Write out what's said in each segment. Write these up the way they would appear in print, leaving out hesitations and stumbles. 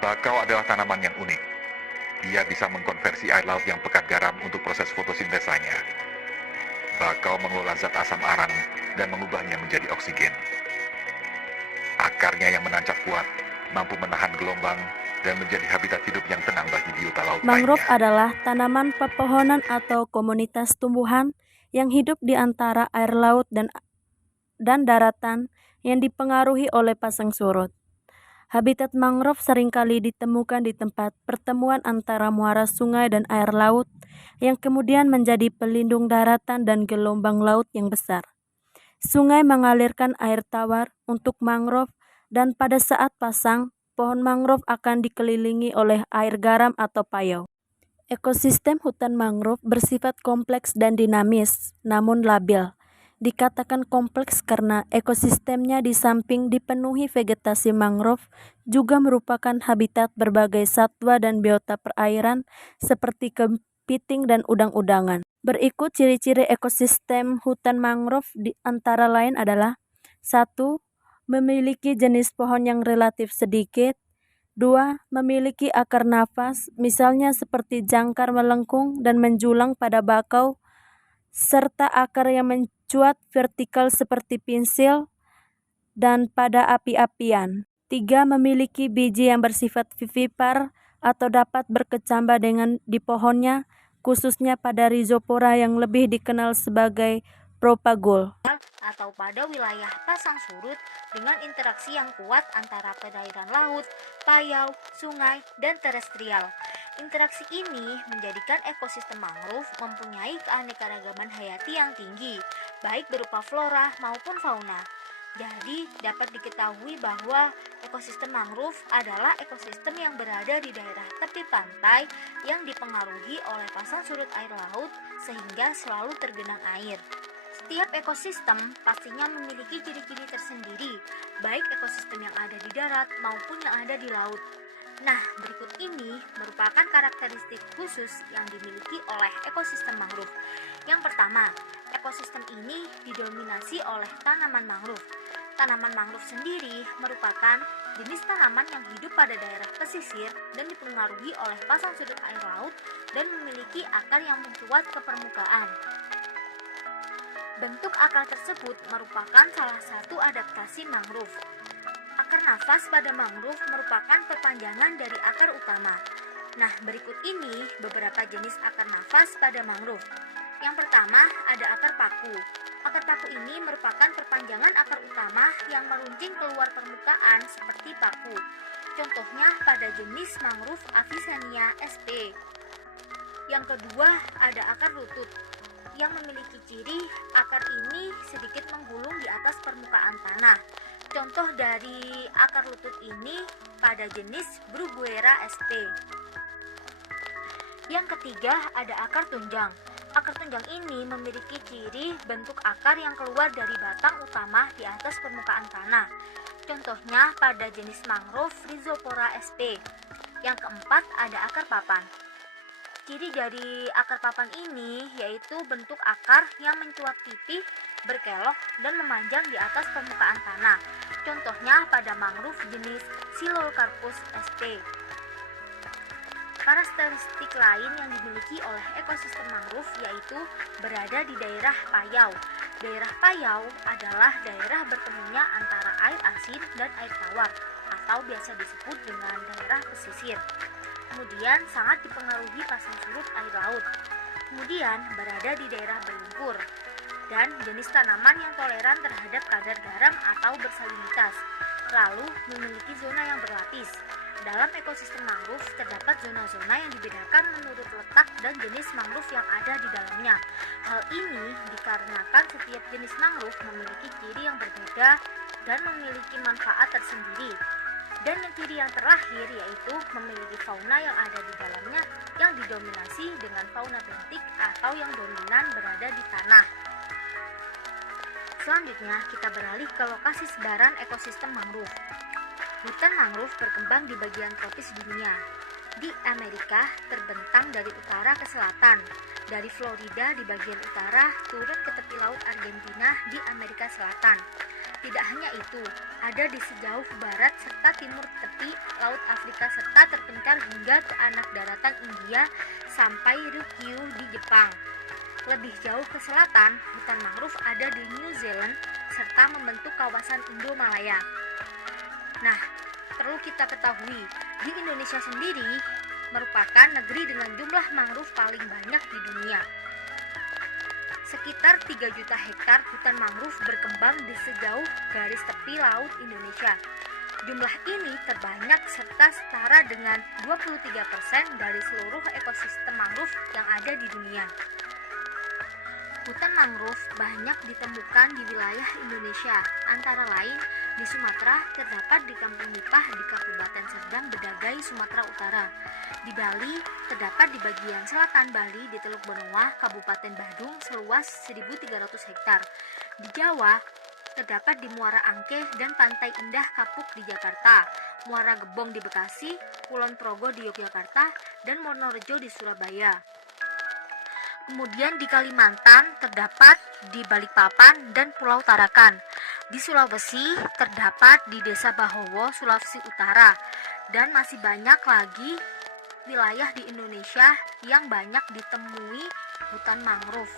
Bakau adalah tanaman yang unik. Dia bisa mengkonversi air laut yang pekat garam untuk proses fotosintesanya. Bakau mengelola zat asam arang dan mengubahnya menjadi oksigen. Akarnya yang menancap kuat, mampu menahan gelombang, dan menjadi habitat hidup yang tenang bagi biota laut Mangrove lainnya. adalah tanaman pepohonan atau komunitas tumbuhan yang hidup di antara air laut dan daratan yang dipengaruhi oleh pasang surut. Habitat mangrove seringkali ditemukan di tempat pertemuan antara muara sungai dan air laut yang kemudian menjadi pelindung daratan dan gelombang laut yang besar. Sungai mengalirkan air tawar untuk mangrove dan pada saat pasang, pohon mangrove akan dikelilingi oleh air garam atau payau. Ekosistem hutan mangrove bersifat kompleks dan dinamis, namun labil. Dikatakan kompleks karena ekosistemnya di samping dipenuhi vegetasi mangrove juga merupakan habitat berbagai satwa dan biota perairan seperti kepiting dan udang-udangan. Berikut ciri-ciri ekosistem hutan mangrove di antara lain adalah 1. Memiliki jenis pohon yang relatif sedikit. 2. Memiliki akar nafas, misalnya seperti jangkar melengkung dan menjulang pada bakau, serta akar yang mencuat vertikal seperti pensil dan pada api-apian. 3. Memiliki biji yang bersifat vivipar atau dapat berkecambah di pohonnya, khususnya pada rhizopora yang lebih dikenal sebagai propagule. Atau pada wilayah pasang surut dengan interaksi yang kuat antara perairan laut, payau, sungai, dan terestrial. Interaksi ini menjadikan ekosistem mangrove mempunyai keanekaragaman hayati yang tinggi, baik berupa flora maupun fauna. Jadi, dapat diketahui bahwa ekosistem mangrove adalah ekosistem yang berada di daerah tepi pantai yang dipengaruhi oleh pasang surut air laut sehingga selalu tergenang air. Setiap ekosistem pastinya memiliki ciri-ciri tersendiri, baik ekosistem yang ada di darat maupun yang ada di laut. Nah, berikut ini merupakan karakteristik khusus yang dimiliki oleh ekosistem mangrove. Yang pertama, ekosistem ini didominasi oleh tanaman mangrove. Tanaman mangrove sendiri merupakan jenis tanaman yang hidup pada daerah pesisir dan dipengaruhi oleh pasang surut air laut dan memiliki akar yang mencuat ke permukaan. Bentuk akar tersebut merupakan salah satu adaptasi mangrove. Akar nafas pada mangrove merupakan perpanjangan dari akar utama. Nah, berikut ini beberapa jenis akar nafas pada mangrove. Yang pertama, ada akar paku. Akar paku ini merupakan perpanjangan akar utama yang meruncing keluar permukaan seperti paku. Contohnya pada jenis mangrove Avicennia sp. Yang kedua, ada akar lutut yang memiliki ciri akar ini sedikit menggulung di atas permukaan tanah. Contoh dari akar lutut ini pada jenis Bruguera sp. Yang ketiga, ada akar tunjang. Akar tunjang ini memiliki ciri bentuk akar yang keluar dari batang utama di atas permukaan tanah. Contohnya pada jenis mangrove Rhizopora sp. Yang keempat, ada akar papan. Ciri dari akar papan ini yaitu bentuk akar yang mencuat pipih, berkelok, dan memanjang di atas permukaan tanah. Contohnya pada mangrove jenis Psilocarpus sp. Karakteristik lain yang dimiliki oleh ekosistem mangrove yaitu berada di daerah payau. Daerah payau adalah daerah bertemunya antara air asin dan air tawar atau biasa disebut dengan daerah pesisir. Kemudian sangat dipengaruhi pasang surut air laut. Kemudian berada di daerah berlumpur dan jenis tanaman yang toleran terhadap kadar garam atau bersalinitas. Lalu memiliki zona yang berlapis. Dalam ekosistem mangrove terdapat zona-zona yang dibedakan menurut letak dan jenis mangrove yang ada di dalamnya. Hal ini dikarenakan setiap jenis mangrove memiliki ciri yang berbeda dan memiliki manfaat tersendiri. Dan yang ciri yang terakhir yaitu memiliki fauna yang ada di dalamnya yang didominasi dengan fauna bentik atau yang dominan berada di tanah. Selanjutnya kita beralih ke lokasi sebaran ekosistem mangrove. Hutan mangrove berkembang di bagian tropis dunia. Di Amerika terbentang dari utara ke selatan, dari Florida di bagian utara turun ke tepi laut Argentina di Amerika Selatan. Tidak hanya itu, ada di sejauh barat serta timur tepi Laut Afrika serta terpencar hingga ke anak daratan India sampai Ryukyu di Jepang. Lebih jauh ke selatan, hutan mangrove ada di New Zealand serta membentuk kawasan Indo-Malaya. Nah, perlu kita ketahui, di Indonesia sendiri merupakan negeri dengan jumlah mangrove paling banyak di dunia. Sekitar 3 juta hektar hutan mangrove berkembang di sejauh garis tepi laut Indonesia. Jumlah ini terbanyak serta setara dengan 23% dari seluruh ekosistem mangrove yang ada di dunia. Hutan mangrove banyak ditemukan di wilayah Indonesia, antara lain di Sumatera terdapat di Kampung Nipah di Kabupaten Serdang Bedagai, Sumatera Utara. Di Bali terdapat di bagian selatan Bali di Teluk Benoa, Kabupaten Badung seluas 1.300 hektar. Di Jawa terdapat di Muara Angke dan Pantai Indah Kapuk di Jakarta, Muara Gebong di Bekasi, Kulon Progo di Yogyakarta, dan Wonorejo di Surabaya. Kemudian di Kalimantan terdapat di Balikpapan dan Pulau Tarakan. Di Sulawesi terdapat di Desa Bahowo, Sulawesi Utara. Dan masih banyak lagi wilayah di Indonesia yang banyak ditemui hutan mangrove.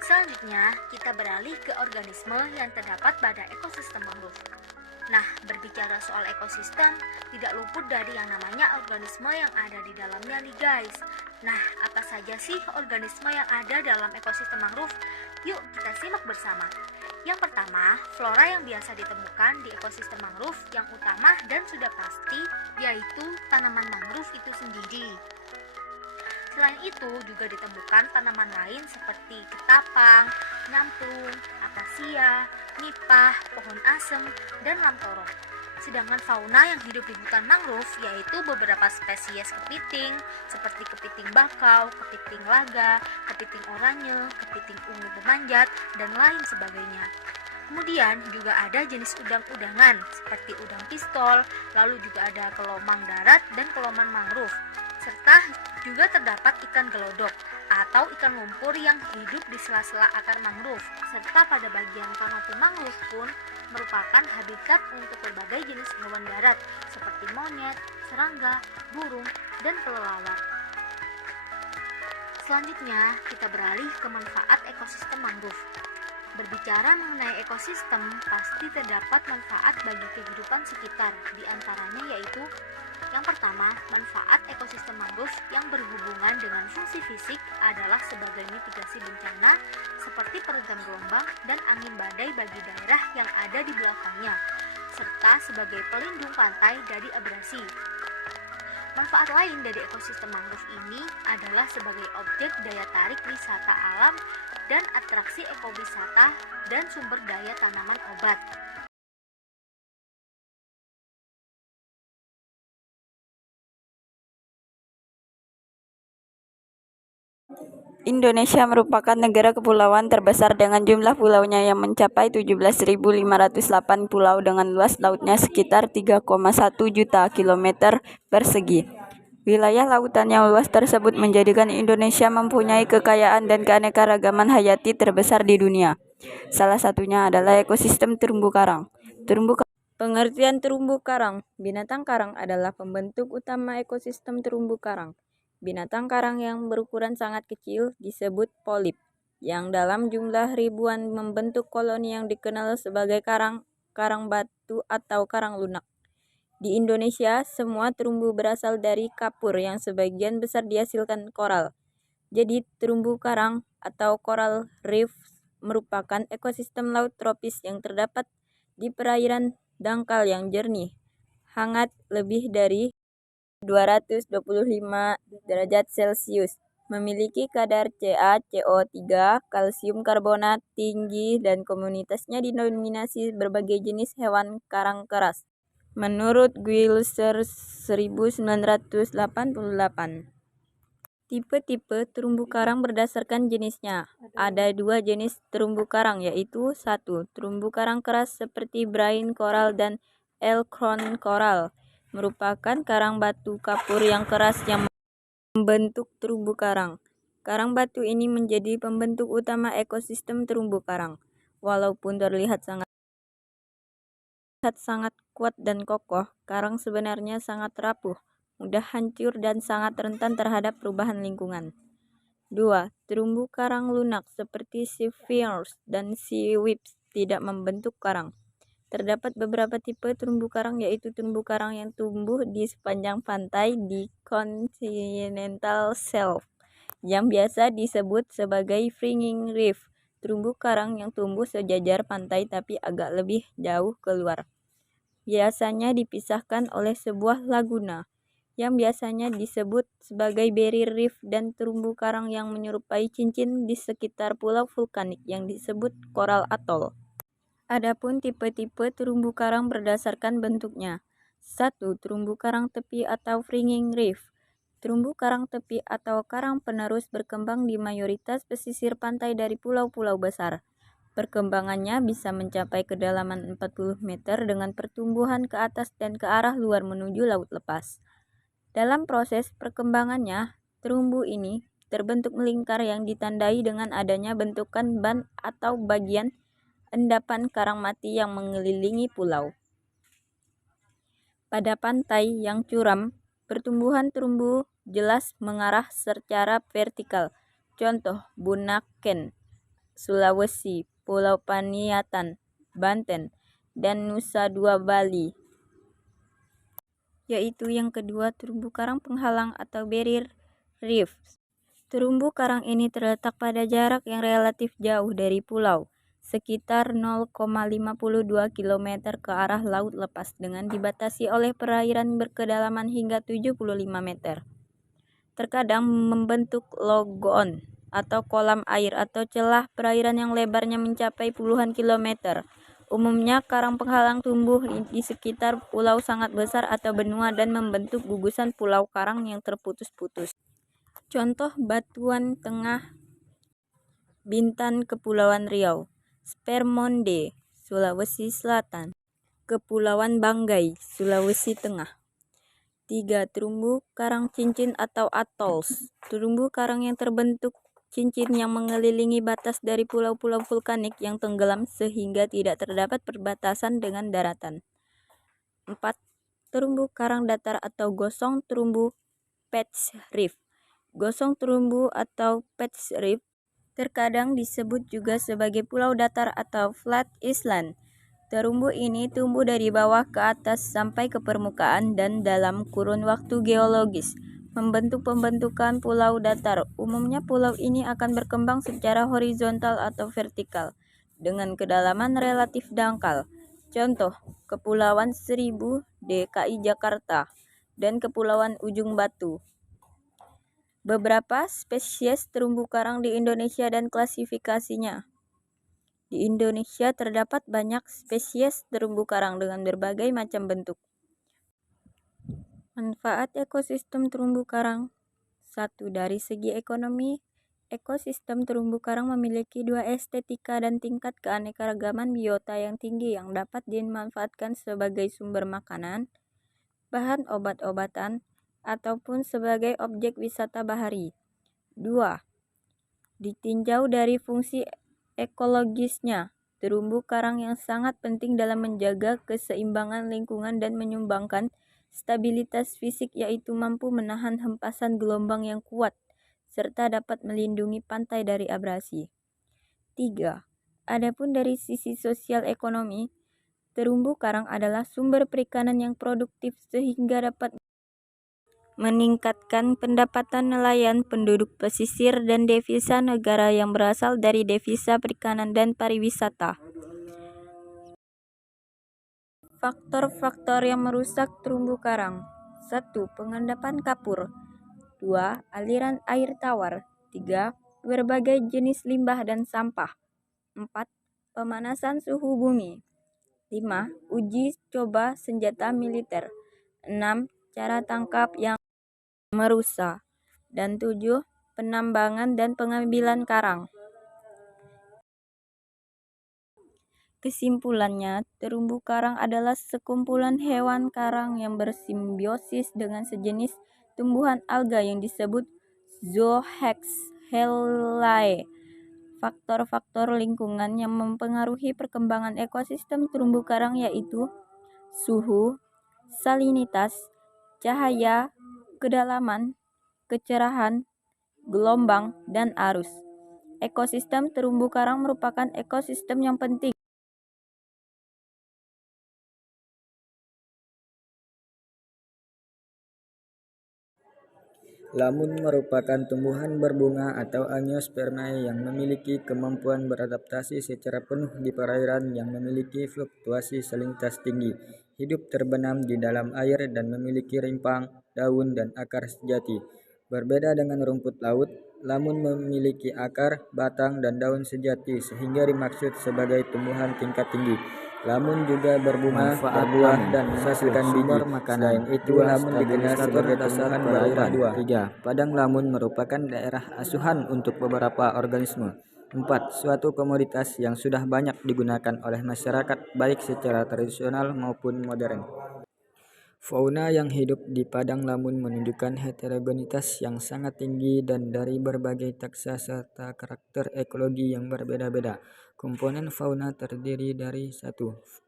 Selanjutnya, kita beralih ke organisme yang terdapat pada ekosistem mangrove. Nah, berbicara soal ekosistem, tidak luput dari yang namanya organisme yang ada di dalamnya nih guys. Nah, apa saja sih organisme yang ada dalam ekosistem mangrove? Yuk kita simak bersama. Yang pertama, flora yang biasa ditemukan di ekosistem mangrove yang utama dan sudah pasti yaitu tanaman mangrove itu sendiri. Selain itu juga ditemukan tanaman lain seperti ketapang, nyamplung, akasia, nipah, pohon asem, dan lamtoro. Sedangkan fauna yang hidup di hutan mangrove yaitu beberapa spesies kepiting seperti kepiting bakau, kepiting laga, kepiting oranye, kepiting ungu pemanjat, dan lain sebagainya. Kemudian juga ada jenis udang-udangan seperti udang pistol, lalu juga ada kelomang darat dan kelomang mangrove, serta juga terdapat ikan gelodok atau ikan lumpur yang hidup di sela-sela akar mangrove, serta pada bagian kanopi mangrove pun merupakan habitat untuk berbagai jenis hewan darat seperti monyet, serangga, burung, dan kelelawar. Selanjutnya, kita beralih ke manfaat ekosistem mangrove. Berbicara mengenai ekosistem, pasti terdapat manfaat bagi kehidupan sekitar, di antaranya yaitu yang pertama, manfaat ekosistem mangrove yang berhubungan dengan fungsi fisik adalah sebagai mitigasi bencana seperti peredam gelombang dan angin badai bagi daerah yang ada di belakangnya, serta sebagai pelindung pantai dari abrasi. Manfaat lain dari ekosistem mangrove ini adalah sebagai objek daya tarik wisata alam dan atraksi ekowisata dan sumber daya tanaman obat. Indonesia merupakan negara kepulauan terbesar dengan jumlah pulaunya yang mencapai 17.508 pulau dengan luas lautnya sekitar 3,1 juta kilometer persegi. Wilayah lautan yang luas tersebut menjadikan Indonesia mempunyai kekayaan dan keanekaragaman hayati terbesar di dunia. Salah satunya adalah ekosistem terumbu karang. Pengertian terumbu karang. Binatang karang adalah pembentuk utama ekosistem terumbu karang. Binatang karang yang berukuran sangat kecil disebut polip, yang dalam jumlah ribuan membentuk koloni yang dikenal sebagai karang batu atau karang lunak. Di Indonesia, semua terumbu berasal dari kapur yang sebagian besar dihasilkan koral. Jadi, terumbu karang atau coral reef merupakan ekosistem laut tropis yang terdapat di perairan dangkal yang jernih, hangat lebih dari 225 derajat Celcius, memiliki kadar CaCO3, kalsium karbonat tinggi, dan komunitasnya didominasi berbagai jenis hewan karang keras. Menurut Guilser 1988. Tipe-tipe terumbu karang berdasarkan jenisnya. Ada 2 jenis terumbu karang, yaitu 1. Terumbu karang keras seperti brine coral dan elkhorn coral, merupakan karang batu kapur yang keras yang membentuk terumbu karang. Karang batu ini menjadi pembentuk utama ekosistem terumbu karang. Walaupun terlihat sangat sangat kuat dan kokoh, karang sebenarnya sangat rapuh, mudah hancur dan sangat rentan terhadap perubahan lingkungan. 2. Terumbu karang lunak seperti sea ferns dan sea weeds tidak membentuk karang. Terdapat beberapa tipe terumbu karang, yaitu terumbu karang yang tumbuh di sepanjang pantai di continental shelf yang biasa disebut sebagai fringing reef. Terumbu karang yang tumbuh sejajar pantai tapi agak lebih jauh keluar, biasanya dipisahkan oleh sebuah laguna yang biasanya disebut sebagai barrier reef, dan terumbu karang yang menyerupai cincin di sekitar pulau vulkanik yang disebut coral atoll. Adapun tipe-tipe terumbu karang berdasarkan bentuknya. 1. Terumbu karang tepi atau fringing reef. Terumbu karang tepi atau karang penerus berkembang di mayoritas pesisir pantai dari pulau-pulau besar. Perkembangannya bisa mencapai kedalaman 40 meter dengan pertumbuhan ke atas dan ke arah luar menuju laut lepas. Dalam proses perkembangannya, terumbu ini terbentuk melingkar yang ditandai dengan adanya bentukan ban atau bagian endapan karang mati yang mengelilingi pulau. Pada pantai yang curam, pertumbuhan terumbu jelas mengarah secara vertikal. Contoh, Bunaken, Sulawesi, Pulau Paniatan, Banten, dan Nusa Dua Bali. Yaitu yang kedua, terumbu karang penghalang atau barrier reef. Terumbu karang ini terletak pada jarak yang relatif jauh dari pulau, sekitar 0,52 km ke arah laut lepas, dengan dibatasi oleh perairan berkedalaman hingga 75 meter. Terkadang membentuk lagoon atau kolam air atau celah perairan yang lebarnya mencapai puluhan kilometer. Umumnya karang penghalang tumbuh di sekitar pulau sangat besar atau benua dan membentuk gugusan pulau karang yang terputus-putus. Contoh batuan tengah Bintan Kepulauan Riau, Spermonde, Sulawesi Selatan, Kepulauan Banggai, Sulawesi Tengah. 3. Terumbu karang cincin atau atolls. Terumbu karang yang terbentuk cincin yang mengelilingi batas dari pulau-pulau vulkanik yang tenggelam sehingga tidak terdapat perbatasan dengan daratan. 4. Terumbu karang datar atau gosong terumbu patch reef. Gosong terumbu atau patch reef terkadang disebut juga sebagai pulau datar atau flat island. Terumbu ini tumbuh dari bawah ke atas sampai ke permukaan dan dalam kurun waktu geologis membentuk pembentukan pulau datar. Umumnya pulau ini akan berkembang secara horizontal atau vertikal dengan kedalaman relatif dangkal. Contoh, Kepulauan Seribu, DKI Jakarta, dan Kepulauan Ujung Batu. Beberapa spesies terumbu karang di Indonesia dan klasifikasinya. Di Indonesia terdapat banyak spesies terumbu karang dengan berbagai macam bentuk. Manfaat ekosistem terumbu karang. 1. Dari segi ekonomi, ekosistem terumbu karang memiliki 2 estetika dan tingkat keanekaragaman biota yang tinggi yang dapat dimanfaatkan sebagai sumber makanan, bahan obat-obatan, ataupun sebagai objek wisata bahari. 2. Ditinjau dari fungsi ekologisnya, terumbu karang yang sangat penting dalam menjaga keseimbangan lingkungan dan menyumbangkan stabilitas fisik, yaitu mampu menahan hempasan gelombang yang kuat serta dapat melindungi pantai dari abrasi. 3. Adapun dari sisi sosial ekonomi, terumbu karang adalah sumber perikanan yang produktif sehingga dapat meningkatkan pendapatan nelayan, penduduk pesisir, dan devisa negara yang berasal dari devisa perikanan dan pariwisata. Faktor-faktor yang merusak terumbu karang. 1. Pengendapan kapur. 2. Aliran air tawar. 3. Berbagai jenis limbah dan sampah. 4. Pemanasan suhu bumi. 5. Uji coba senjata militer. 6. Cara tangkap yang merusak. Dan 7. Penambangan dan pengambilan karang. Kesimpulannya, terumbu karang adalah sekumpulan hewan karang yang bersimbiosis dengan sejenis tumbuhan alga yang disebut zooxanthellae. Faktor-faktor lingkungan yang mempengaruhi perkembangan ekosistem terumbu karang yaitu suhu, salinitas, cahaya, kedalaman, kecerahan, gelombang, dan arus. Ekosistem terumbu karang merupakan ekosistem yang penting Lamun merupakan tumbuhan berbunga atau angiospermae yang memiliki kemampuan beradaptasi secara penuh di perairan yang memiliki fluktuasi salinitas tinggi, hidup terbenam di dalam air dan memiliki rimpang, daun, dan akar sejati. Berbeda dengan rumput laut, lamun memiliki akar, batang, dan daun sejati sehingga dimaksud sebagai tumbuhan tingkat tinggi. Lamun juga berbunga, berbuah, dan menghasilkan biji. Selain itu, lamun dikenal sebagai tumbuhan berumah dua. 3. Padang lamun merupakan daerah asuhan untuk beberapa organisme. 4. Suatu komoditas yang sudah banyak digunakan oleh masyarakat baik secara tradisional maupun modern. Fauna yang hidup di padang lamun menunjukkan heterogenitas yang sangat tinggi dan dari berbagai taksa serta karakter ekologi yang berbeda-beda. Komponen fauna terdiri dari 1.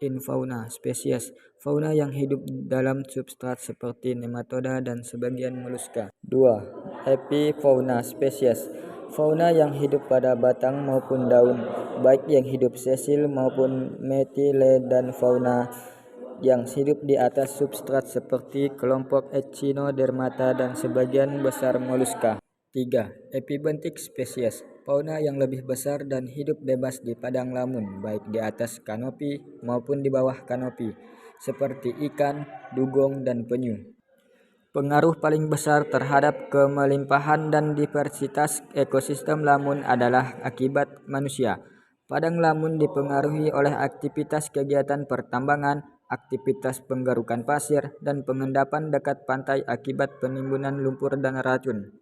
Infauna spesies, fauna yang hidup dalam substrat seperti nematoda dan sebagian moluska. 2. Epifauna spesies, fauna yang hidup pada batang maupun daun, baik yang hidup sesil maupun metile, dan fauna yang hidup di atas substrat seperti kelompok Echinodermata dan sebagian besar moluska. 3. Epibentik spesies, fauna yang lebih besar dan hidup bebas di padang lamun, baik di atas kanopi maupun di bawah kanopi, seperti ikan, dugong, dan penyu. Pengaruh paling besar terhadap kemelimpahan dan diversitas ekosistem lamun adalah akibat manusia. Padang lamun dipengaruhi oleh aktivitas kegiatan pertambangan, aktivitas penggerukan pasir, dan pengendapan dekat pantai akibat penimbunan lumpur dan racun.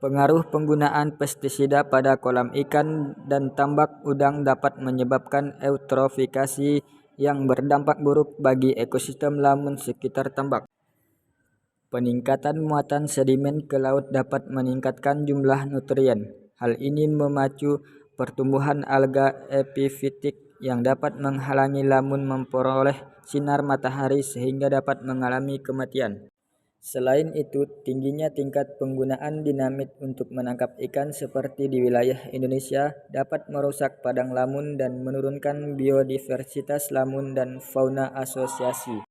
Pengaruh penggunaan pestisida pada kolam ikan dan tambak udang dapat menyebabkan eutrofikasi yang berdampak buruk bagi ekosistem lamun sekitar tambak. Peningkatan muatan sedimen ke laut dapat meningkatkan jumlah nutrien. Hal ini memacu pertumbuhan alga epifitik yang dapat menghalangi lamun memperoleh sinar matahari sehingga dapat mengalami kematian. Selain itu, tingginya tingkat penggunaan dinamit untuk menangkap ikan seperti di wilayah Indonesia dapat merusak padang lamun dan menurunkan biodiversitas lamun dan fauna asosiasi.